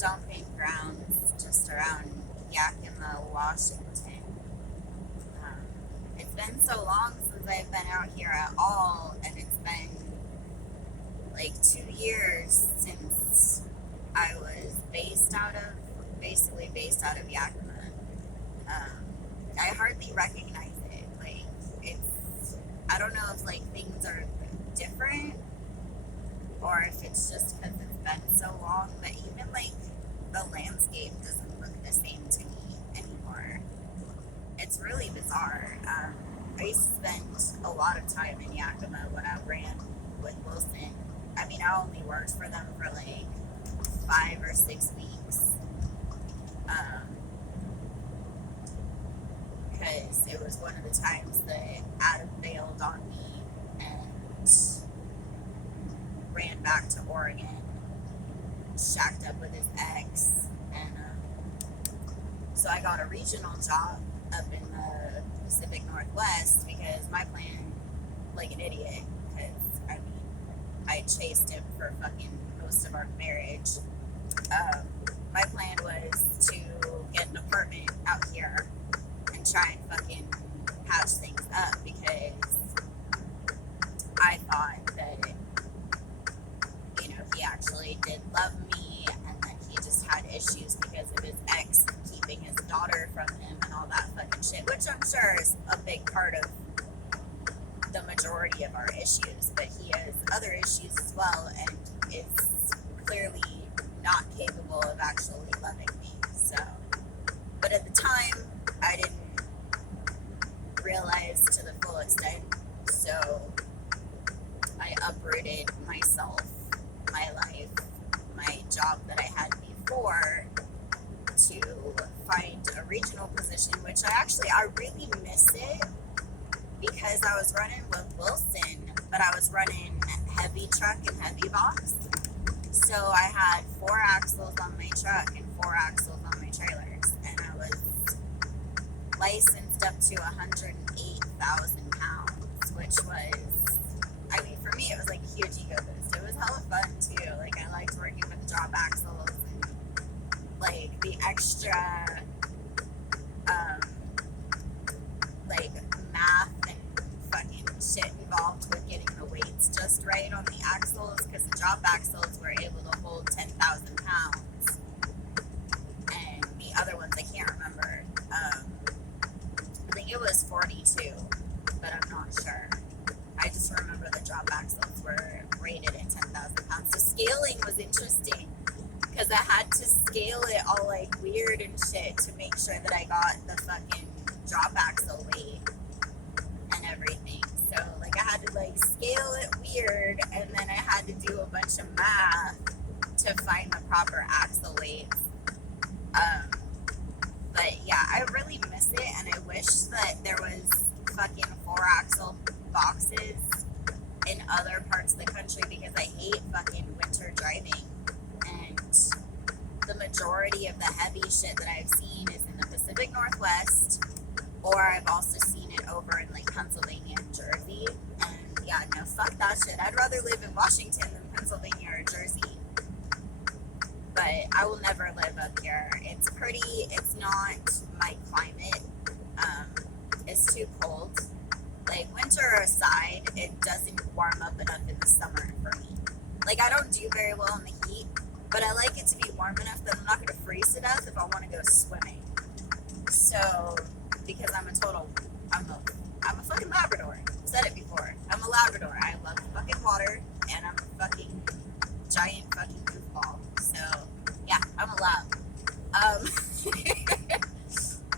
dumping grounds just around Yakima, Washington. Um, it's been so long since I've been out here at all, and it's been like 2 years since I was basically based out of Yakima. I hardly recognize it. Like, I don't know if like things are different or if it's just because it's been so long, but even like the landscape doesn't look the same to me anymore. It's really bizarre. I used to spend a lot of time in Yakima when I ran with Wilson. I mean, I only worked for them for like 5 or 6 weeks. Because it was one of the times that Adam bailed on me and ran back to Oregon, shacked up with his ex, and so I got a regional job up in the Pacific Northwest because my plan, like an idiot, because I mean, I chased him for fucking most of our marriage. My plan was to get an apartment out here and try and fucking patch things up because I thought that, he actually did love me and that he just had issues because of his ex keeping his daughter from him and all that fucking shit, which I'm sure is a big part of the majority of our issues, but he has other issues as well and is clearly not capable of actually loving me. So, but at the time, I didn't realize to the full extent, so I uprooted myself, my life, my job that I had before to find a regional position, which I really miss it because I was running with Wilson, but I was running heavy truck and heavy box. So I had 4 axles on my truck and 4 axles on my trailers, and I was licensed up to 108,000 pounds, which was, I mean, for me, it was like a huge ego boost. It was hella fun too. Like, I liked working with the drop axles and like the extra, like math and fucking shit involved with getting the weights just right on the axles, because the drop axles were able to hold 10,000 pounds, and the other ones I can't remember. I think it was 42, but I'm not sure. I just remember the drop axles were rated at 10,000 pounds. So scaling was interesting because I had to scale it all like weird and shit to make sure that I got the fucking drop axle weight and everything. So like I had to like scale it weird, and then I had to do a bunch of math to find the proper axle weights. But yeah, I really miss it, and I wish that there was fucking 4-axle boxes in other parts of the country because I hate fucking winter driving, and the majority of the heavy shit that I've seen is in the Pacific Northwest, or I've also seen it over in like Pennsylvania and Jersey. And yeah, no, fuck that shit. I'd rather live in Washington than Pennsylvania or Jersey. But I will never live up here. It's not my climate. It's too cold. Like, winter aside, it doesn't warm up enough in the summer for me. Like, I don't do very well in the heat, but I like it to be warm enough that I'm not going to freeze to death if I want to go swimming. So, because I'm a fucking Labrador. I've said it before. I'm a Labrador. I love fucking water, and I'm a fucking giant fucking goofball. So, yeah, I'm a lab.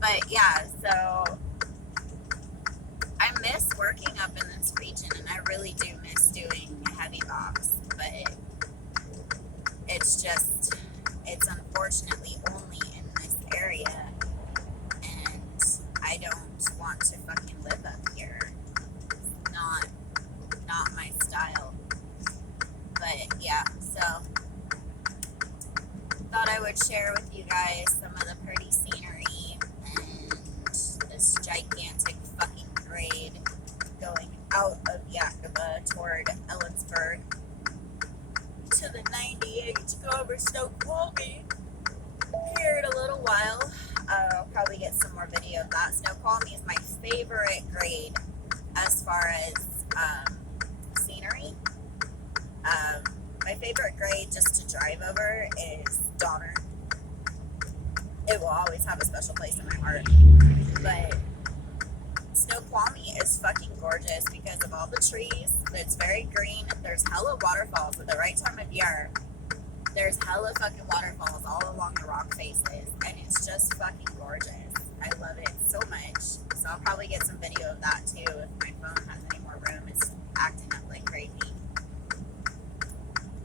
But yeah, so I miss working up in this region, and I really do miss doing heavy box, but it's unfortunately only in this area, and I don't want to fucking live up here. It's not my style. But yeah, so thought I would share with you guys some of the pretty scenery and this gigantic fucking grade going out of Yakima toward Ellensburg to the 98 over Snoqualmie. here in a little while. I'll probably get some more video of that. Snoqualmie is my favorite grade as far as scenery. My favorite grade just to drive over is Donner. It will always have a special place in my heart. But Snoqualmie is fucking gorgeous because of all the trees. It's very green. There's hella waterfalls at the right time of year. There's hella fucking waterfalls all along the rock faces, and it's just fucking gorgeous. I love it so much. So I'll probably get some video of that too if my phone has any more room. It's acting up like crazy.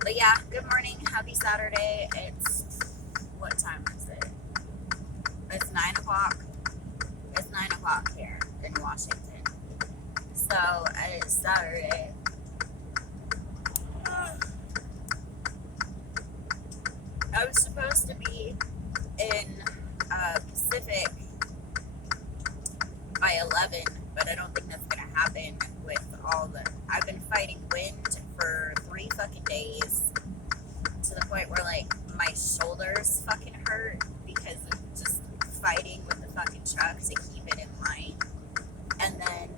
But yeah, good morning. Happy Saturday. It's, what time is it? It's 9 o'clock. It's 9 o'clock here in Washington. So it's Saturday. I was supposed to be in Pacific by 11, but I don't think that's gonna happen with all the. I've been fighting wind for 3 fucking days to the point where like my shoulders fucking hurt because of just fighting with the fucking truck to keep it in line. And then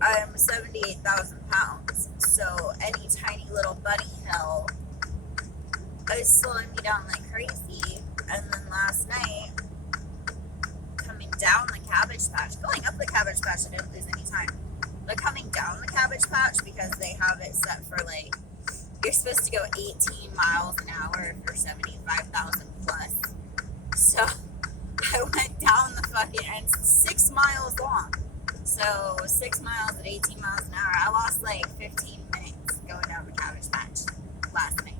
I'm 78,000 pounds, so any tiny little bunny hill is slowing me down like crazy. And then last night, coming down the Cabbage Patch, going up the Cabbage Patch, I didn't lose any time. But coming down the Cabbage Patch, because they have it set for like, you're supposed to go 18 miles an hour if you're 75,000 plus. So I went down the fucking, and it's 6 miles long. So 6 miles at 18 miles an hour. I lost like 15 minutes going down the Cabbage Patch last night.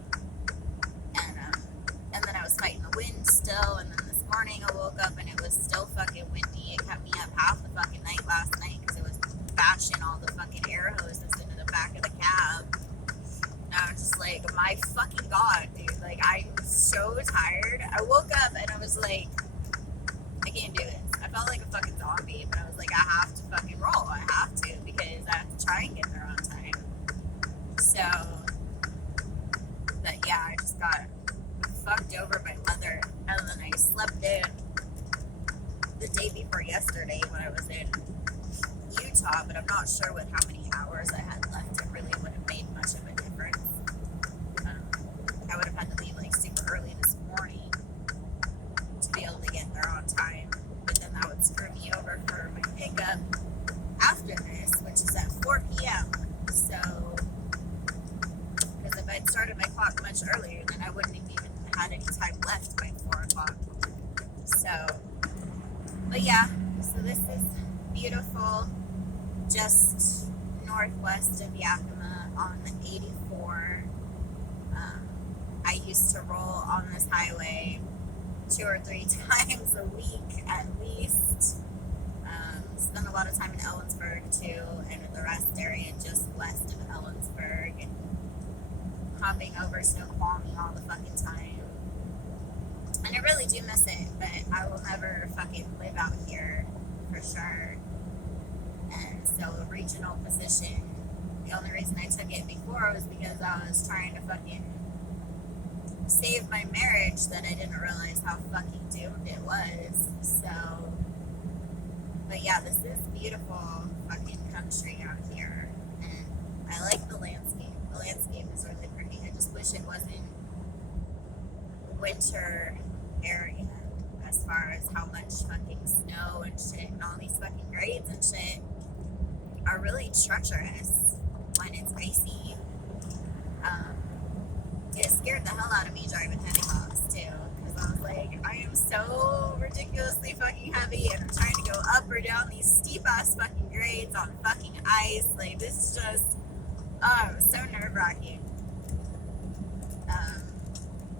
And then I was fighting the wind still, and then this morning I woke up and it was still fucking windy. It kept me up half the fucking night last night because it was bashing all the fucking air hoses into the back of the cab. And I was just like, my fucking god, dude. Like, I'm so tired. I woke up and I was like, I can't do this. I felt like a fucking zombie, but I was like, I have to fucking roll. I have to, because I have to try and get there on time. So, but yeah, I just got fucked over by weather, and then I slept in the day before yesterday when I was in Utah, but I'm not sure with how many hours I had left. It really wouldn't have made much of a difference. I would have had to leave like super early this morning to be able to get there on time, but then that would screw me over for my pickup after this, which is at 4 p.m. So, because if I'd started my clock much earlier, then I wouldn't have even had any time left by 4 o'clock. So, but yeah, so this is beautiful, just northwest of Yakima on the 84. I used to roll on this highway 2 or 3 times a week at least. Spent a lot of time in Ellensburg too, and in the rest area just west of Ellensburg, and hopping over Snoqualmie all the fucking time. And I really do miss it, but I will never fucking live out here for sure. And so a regional position, the only reason I took it before was because I was trying to fucking save my marriage, that I didn't realize how fucking doomed it was. So, but yeah, this is beautiful fucking country out here, and I like the landscape. The landscape is really pretty. I just wish it wasn't winter area as far as how much fucking snow and shit and all these fucking grades and shit are really treacherous when it's icy. It scared the hell out of me driving heavy box too, because I was like, I am so ridiculously fucking heavy, and I'm trying to go up or down these steep ass fucking grades on fucking ice. Like, this is just, oh, it was so nerve wracking.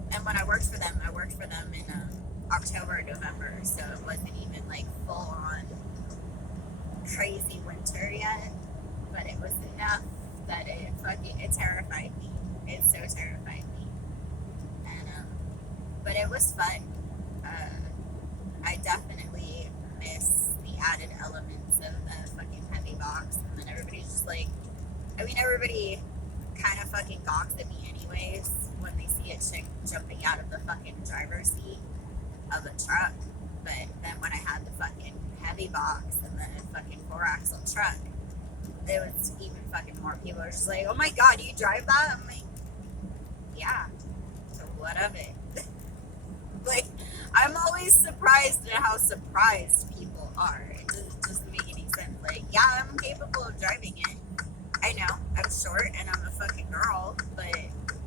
And when I worked for them in October, November, so it wasn't even like full on crazy winter yet, but it was enough that it terrified me. It so terrified me. And but it was fun. I definitely miss the added elements of the fucking heavy box, and then everybody's just like, I mean, everybody kind of fucking gawks at me anyways when they see a chick jumping out of the fucking driver's seat of a truck. But then when I had the fucking heavy box and the fucking 4-axle truck, there was even fucking more people were just like, oh my god, you drive that? I'm like, yeah. So what of it? Like, I'm always surprised at how surprised people are. It doesn't make any sense. Like, yeah, I'm capable of driving it. I know, I'm short and I'm a fucking girl, but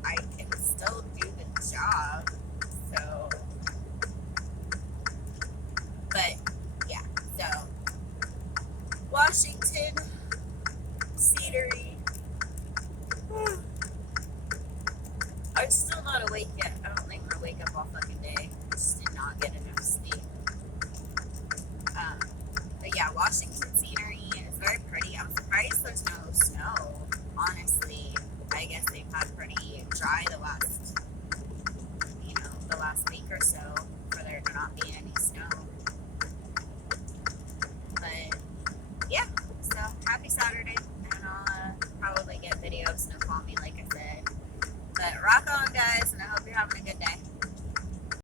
I can still do the job. So, but, yeah, so, Washington, scenery. I'm still not awake yet. I don't think I'm gonna wake up all fucking day. I just did not get enough sleep. But yeah, Washington scenery is very pretty. I'm surprised there's no snow. Honestly, I guess they've had pretty dry the last week or so for there to not be any snow. But yeah, so happy Saturday, and I'll probably get videos. No call me, like I said. But rock on, guys, and I hope you're having a good day.